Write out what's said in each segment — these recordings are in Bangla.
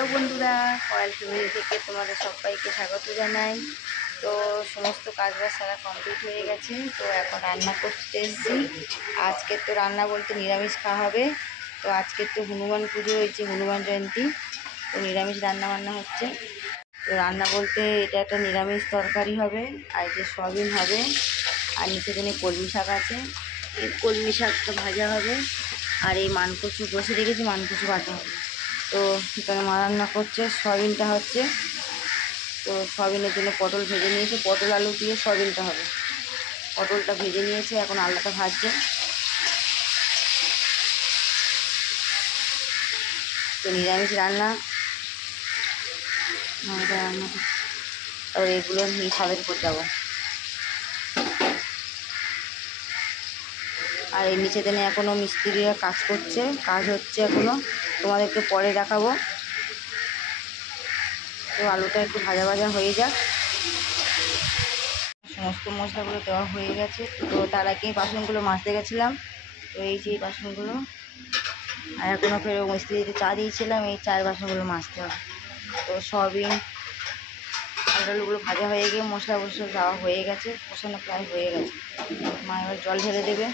হ্যালো বন্ধুরা, কয়েল ফ্যামিলি থেকে তোমাদের সবাইকে স্বাগত জানাই। তো সমস্ত কাজবাজ সারা কমপ্লিট হয়ে গেছে। তো এখন রান্না করতে এসেছি। আজকে তো রান্না বলতে নিরামিষ খাওয়া হবে। তো আজকে তো হনুমান পুজো হয়েছে, হনুমান জয়ন্তী। তো নিরামিষ রান্না বান্না হচ্ছে। তো রান্না বলতে এটা একটা নিরামিষ তরকারি হবে, আর যে সয়াবিন হবে, আর নিচে দিনে কলমি শাক আছে। এই কলমি শাকটা ভাজা হবে, আর এই মানকচু বসে রেখেছি, মানকচু ভাজা হবে। তো এখানে মা রান্না করছে, সয়াবিনটা হচ্ছে। তো সয়াবিনের জন্য পটল ভেজে নিয়েছে, পটল আলু দিয়ে সয়াবিনটা হবে। পটলটা ভেজে নিয়েছে, এখন আলুটা ভাজছে। তো নিরামিষ রান্না রান্না আর এগুলো নিয়ে ছাদের উপর যাবো। আর এই নিচে দিনে এখনও মিস্ত্রিরা কাজ করছে, কাজ হচ্ছে এখনও, তোমাদেরকে পরে দেখাবো। তো আলুটা একটু ভাজা ভাজা হয়ে যাক। সমস্ত মশলাগুলো দেওয়া হয়ে গেছে। তো তার আগে বাসনগুলো মাজতে গেছিলাম। তো এই যে বাসনগুলো, আর এখনও ফেরো মিস্ত্রিতে চা দিয়েছিলাম, এই চায়ের বাসনগুলো মাজতে হবে। তো সয়াবিন আলুগুলো ভাজা হয়ে গিয়ে মশলা দেওয়া হয়ে গেছে, কষানো প্রায় হয়ে গেছে। মা এবার জল ঢেলে দেবে।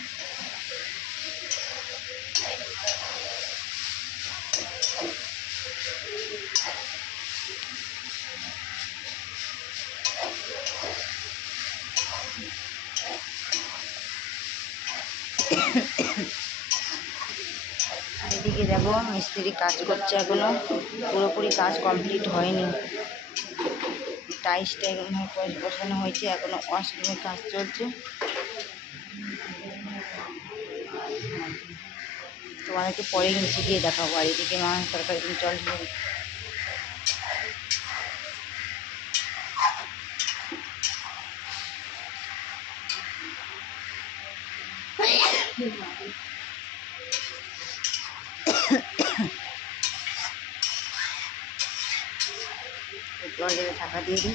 এদিকে দেখো মিস্ত্রি কাজ করছে, এখনো পুরোপুরি কাজ কমপ্লিট হয়নি। টাইলসটা বসানো হয়েছে, এখনো ওয়াশরুমের কাজ চলছে। তোমাদেরকে পরে নিচে গিয়ে দেখাবো। আর এদিকে মা তরকারি জল ঢেলে জল ঢেলে ঢাকা দিয়ে দিই,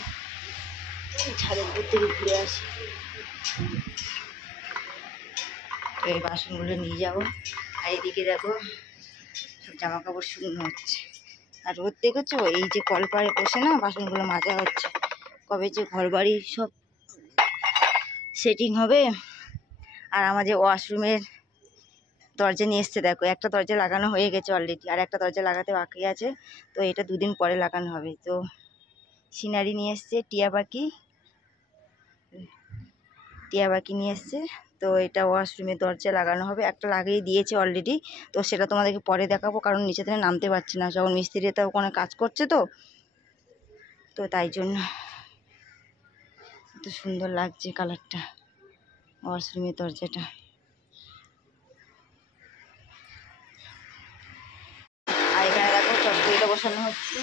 ছাদের উপর থেকে ঘুরে আসি। তো এই বাসনগুলো নিয়ে যাবো। আর এদিকে দেখো সব জামা কাপড় শুকনো হচ্ছে। আর রোদ দেখেছো, এই যে কলপাড়ে বসে না বাসনগুলো মাজা হচ্ছে। কবে যে ঘর বাড়ি সব সেটিং হবে। আর আমাদের ওয়াশরুমের দরজা নিয়ে এসছে, দেখো একটা দরজা লাগানো হয়ে গেছে অলরেডি, আর একটা দরজা লাগাতে বাকি আছে। তো এটা দুদিন পরে লাগানো হবে। তো সিনারি নিয়ে এসছে, টিয়া পাখি নিয়ে এসছে। তো এটা ওয়াশরুমের দরজা লাগানো হবে, একটা লাগিয়ে দিয়েছে অলরেডি। তো সেটা তোমাদেরকে পরে দেখাবো, কারণ নিচে থেকে নামতে পারছি না, যখন মিস্ত্রিটা ওখানে কাজ করছে। তো তাই জন্য এত সুন্দর লাগছে কালারটা ওয়াশরুমের দরজাটা। আর এখানে দেখো চটকরিটা বসানো হচ্ছে।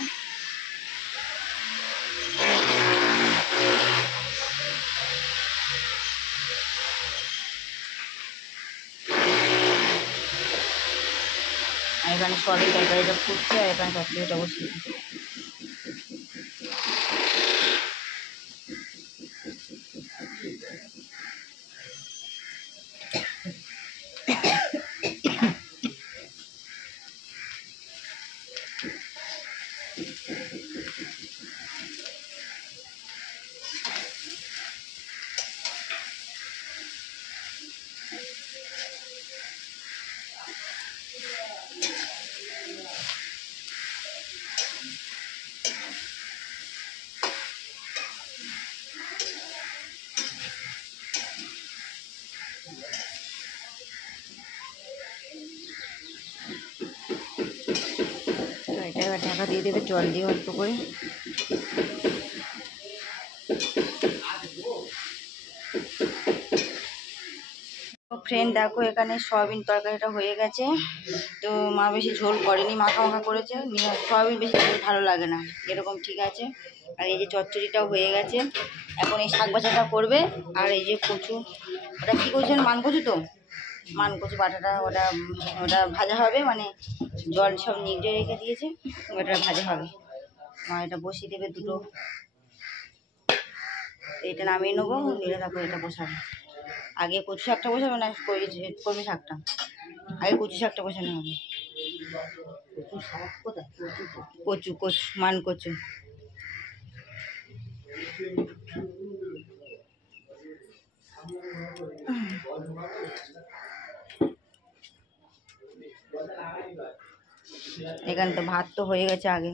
আর এখানে সয়াবিন তরকারিটা ফুটছে, আর এখানে চটকরিটা বসিয়ে এটা এবার ঢাকা দিয়ে দেবে জল দিয়ে অল্প করে। ফ্রেন্ড দেখো এখানে সয়াবিন তরকারিটা হয়ে গেছে। তো মা বেশি ঝোল করেনি, মাখা মাখা করেছে। সয়াবিন বেশি ঝোল ভালো লাগে না, এরকম ঠিক আছে। আর এই যে চচ্চড়িটাও হয়ে গেছে। এখন এই শাক ভাজাটা করবে। আর এই যে কচু, ওটা কী করছেন, মানকচু। তো মানকচু বাটাটা ওটা ভাজা হবে, মানে জল সব নিগড়ে রেখে দিয়েছে, ওটা ভাজা হবে। মা এটা বসিয়ে দেবে দুটো। এটা নামিয়ে নেবো, নিলে তারপর এটা বসাবে। আগে কচু শাকটা বসাবে, না কলমি শাকটা? আগে কচু শাকটা বসানো হবে। কচু কচু মান কচু। এখানে তো ভাত তো হয়ে গেছে আগে।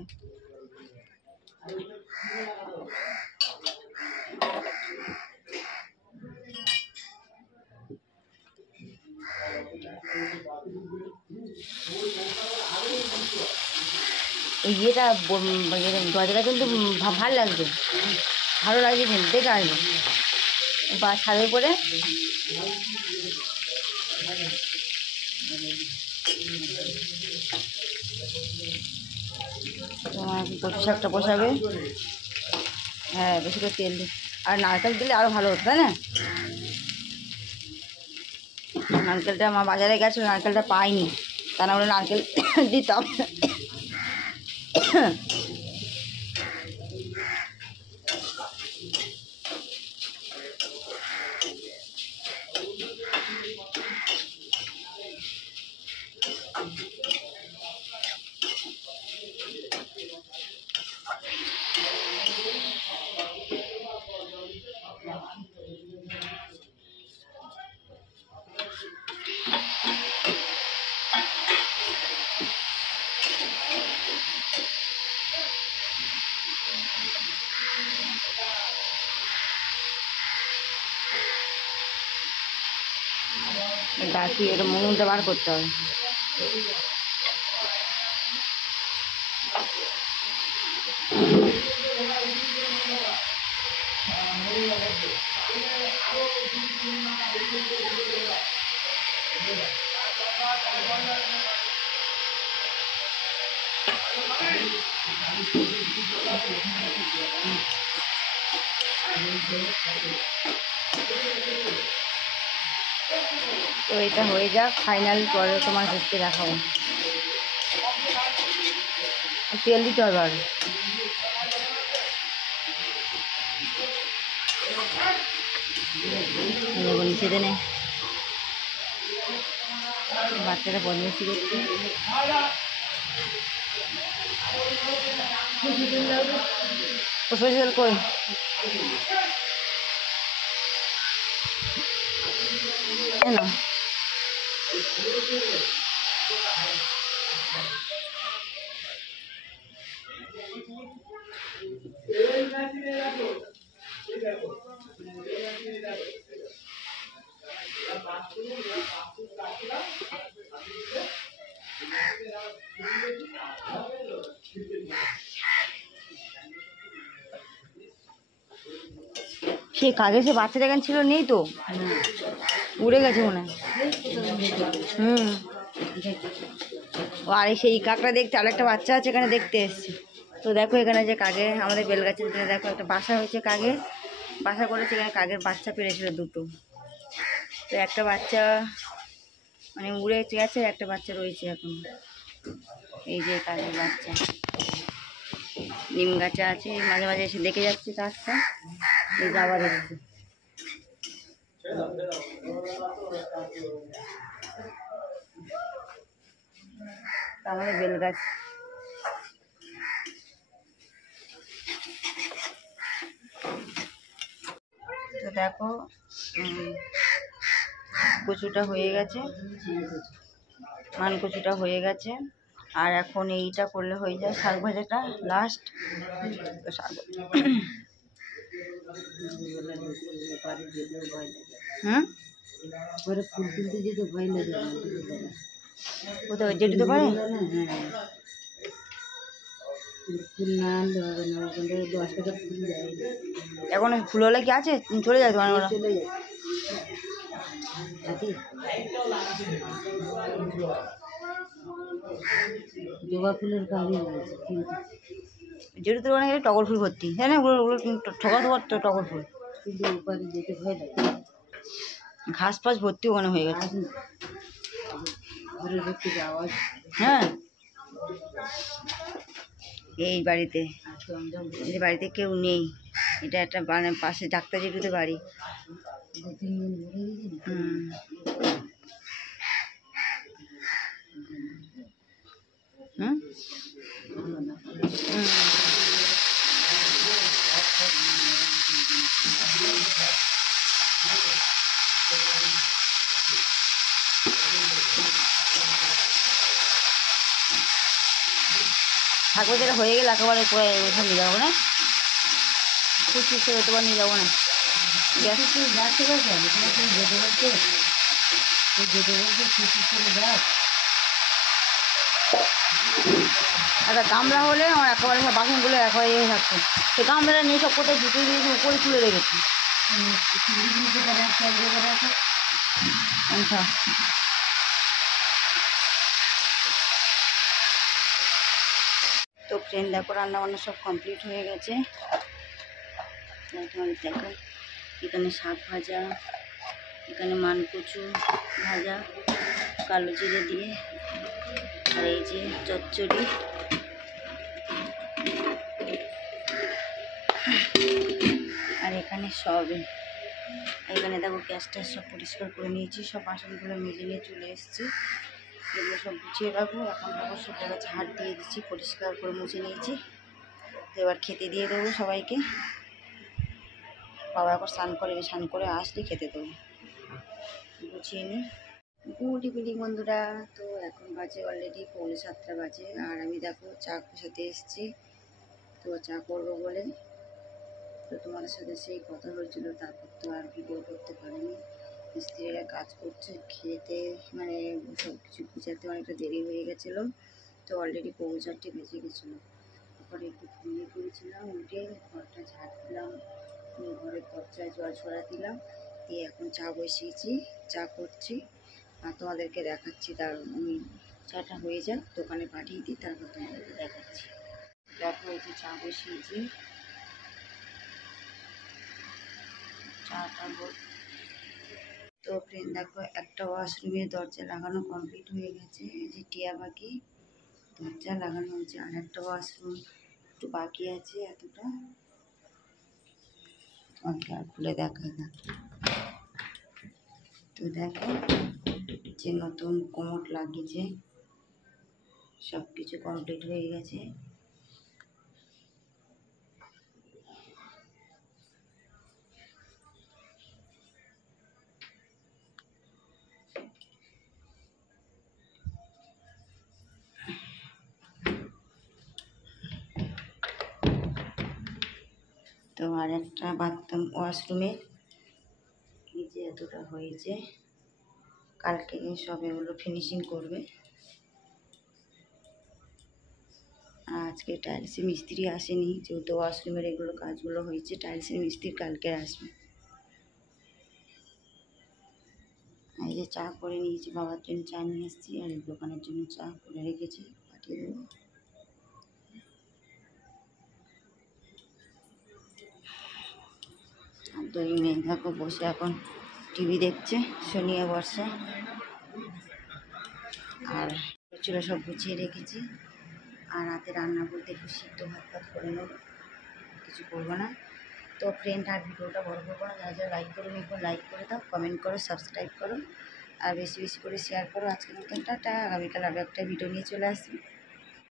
এই ইয়েটা গজাটা কিন্তু ভালো লাগবে, ভালো লাগছে কিন্তু দেখে আসবে বা ছাদের উপরে। তোমার কচু শাকটা বসাবে, হ্যাঁ বেশি করে তেল দিই, আর নারকেল দিলে আরও ভালো হতো তাই না? নারকেলটা আমার বাজারে গেছিলো, নারকেলটা পাইনি, তা না হলে নারকেল দিতাম। ডাকি এটা মনুনটা বার করতে হবে। তো এটা হয়ে যাক, ফাইনাল পরে তোমার দেখতে দেখাবো। তেল দিতে হবে আর নিচে দেনে বাচ্চারা বদমাইশি করছে। তেল কই কেন? সে কাগে সে বাচ্চাটা এখানে ছিল, নেই তো, উড়ে গেছে মনে হয়। ও আর সেই কাকটা দেখতে আর একটা বাচ্চা আছে এখানে দেখতে এসছে। তো দেখো এখানে যে কাগে আমাদের বেলগাছের এখানে দেখো একটা বাসা হয়েছে, কাগে বাসা করেছে, এখানে কাগের বাচ্চা পেরেছিল দুটো। তো একটা বাচ্চা মানে উড়ে গেছে, একটা বাচ্চা রয়েছে এখন। এই যে কাগের বাচ্চা নিম গাছে আছে, মাঝে মাঝে এসে দেখে যাচ্ছে কাজটা, এই যে আবার এসছে। আমাদের বেল গাছ। তো দেখো কচুটা হয়ে গেছে, মান কচুটা হয়ে গেছে, আর এখন এইটা করলে হয়ে যায় শাক ভাজাটা লাস্ট। তো শাক ফুল তুলতে যেতে ভয় লাগে, কোথাও যেতে পারে ফুল না আনলে হবে না, ওখান থেকে 10 টাকা ফুল দেয়। এখন ফুল হলে কি আছে চলে যায় তোমার? চলে যায় জবা ফুলের কালি যেটা তো অনেক টগর ফুল ভর্তি, হ্যাঁ না, ওগুলো ওগুলো ঠোকা ঠোকা টগর ফুল, কিন্তু ওপারে যেতে ভয় লাগে, ঘাস ফাস ভর্তি ওখানে হয়ে গেছে। হ্যাঁ এই বাড়িতে, এই বাড়িতে কেউ নেই, এটা একটা মানে পাশে ডাক্তার জেঠুদের বাড়ি। হুম থাকবে, যেটা হয়ে গেলে একেবারে পুরো ওইখানে নিয়ে যাবো না, খুশি সে তোমার নিয়ে যাবো না। গ্যাস যাচ্ছে যেতে বলছে, যেতে বলছে খুশি করে যাক। একটা গামলা হলে আমার একেবারে সব বাসনগুলো একেবারে ইয়ে থাকতো, সে গামলাটা নিয়ে সব কোথায় জুতো দিয়েছি, উপরে তুলে রেখেছি। আচ্ছা, তো ফ্রেন্ড দেখো রান্না বান্না সব কমপ্লিট হয়ে গেছে। তোমাদের দেখো এখানে শাক ভাজা, এখানে মানকচু ভাজা কালো জিরে দিয়ে, আর এই যে চচ্চড়ি, আর এখানে সয়াবিন। এখানে দেখো গ্যাস ট্যাস সব পরিষ্কার করে নিয়েছি, সব বাসনগুলো মেজে নিয়ে চলে এসেছি। এগুলো সব গুছিয়ে রাখবো। এখন দেখো সব জায়গায় ঝাড় দিয়ে দিচ্ছি, পরিষ্কার করে মুছে নিয়েছি। তো এবার খেতে দিয়ে দেবো সবাইকে। বাবা এখন স্নান করে আসলে খেতে দেবো। গুছিয়ে নিই। গুড ইভিনিং বন্ধুরা। তো এখন বাজে অলরেডি 6:45 বাজে, আর আমি দেখো চা বসাতে এসেছি। তো চা করবো বলে, তো তোমাদের সাথে সেই কথা হয়েছিল, তারপর তো আর ভিডিও করতে পারিনি। মিস্ত্রিরা কাজ করছে, খেতে মানে সব কিছু গুছাতে অনেকটা দেরি হয়ে গেছিলো। তো অলরেডি 4:45 বেজে গেছিলো। তারপরে একটু ঘুমিয়ে পড়েছিলাম, উঠে ঘরটা ঝাড় দিলাম, ঘরের দরজায় জল ছড়া দিলাম, দিয়ে এখন চা বসিয়েছি, চা করছি। আর তোমাদেরকে দেখাচ্ছি, তার আমি চাটা হয়ে যাক, দোকানে পাঠিয়ে দিই, তারপর তোমাদেরকে দেখাচ্ছি। দেখো এই যে চা বসিয়েছি, চাটা তো ফ্রেন্ড দেখো একটা ওয়াশরুমের দরজা লাগানো কমপ্লিট হয়ে গেছে। এই যে টিয়া বাকি দরজা লাগানো হয়েছে, আর একটা ওয়াশরুম একটু বাকি আছে, এতটা তোমাকে আর খুলে দেখা না। তো দেখো যে নতুন কোমোড লাগিয়েছে, সব কিছু কমপ্লিট হয়ে গেছে। তো আর একটা বাথরুম ওয়াশরুমে এই যে এতটা হয়েছে, কালকে সব এগুলো ফিনিশিং করবে। আজকে টাইলসের মিস্ত্রি আসেনি, যেহেতু ওয়াশরুমের এগুলো কাজগুলো হয়েছে, টাইলসের মিস্ত্রি কালকে আসবে। এই যে চা করে নিয়েছি, বাবার জন্য চা নিয়ে এসেছি, আর এই দোকানের জন্য চা করে রেখেছি, পাঠিয়ে দেবো। আর দুই মেয়ে দেখো বসে এখন টিভি দেখছে, সোনিয়া বর্ষা। আর চুলো সব গুছিয়ে রেখেছি। আর রাতে রান্না বলতে একটু সিদ্ধ ভাত করে নেবো, কিছু করবো না। তো ফ্রেন্ড আর ভিডিওটা বড় করবো না, যারা যারা লাইক করো একটু লাইক করে দাও, কমেন্ট করো, সাবস্ক্রাইব করো, আর বেশি বেশি করে শেয়ার করো। আজকের মতন টাটা, আগামীকাল আরও একটা ভিডিও নিয়ে চলে আসবি।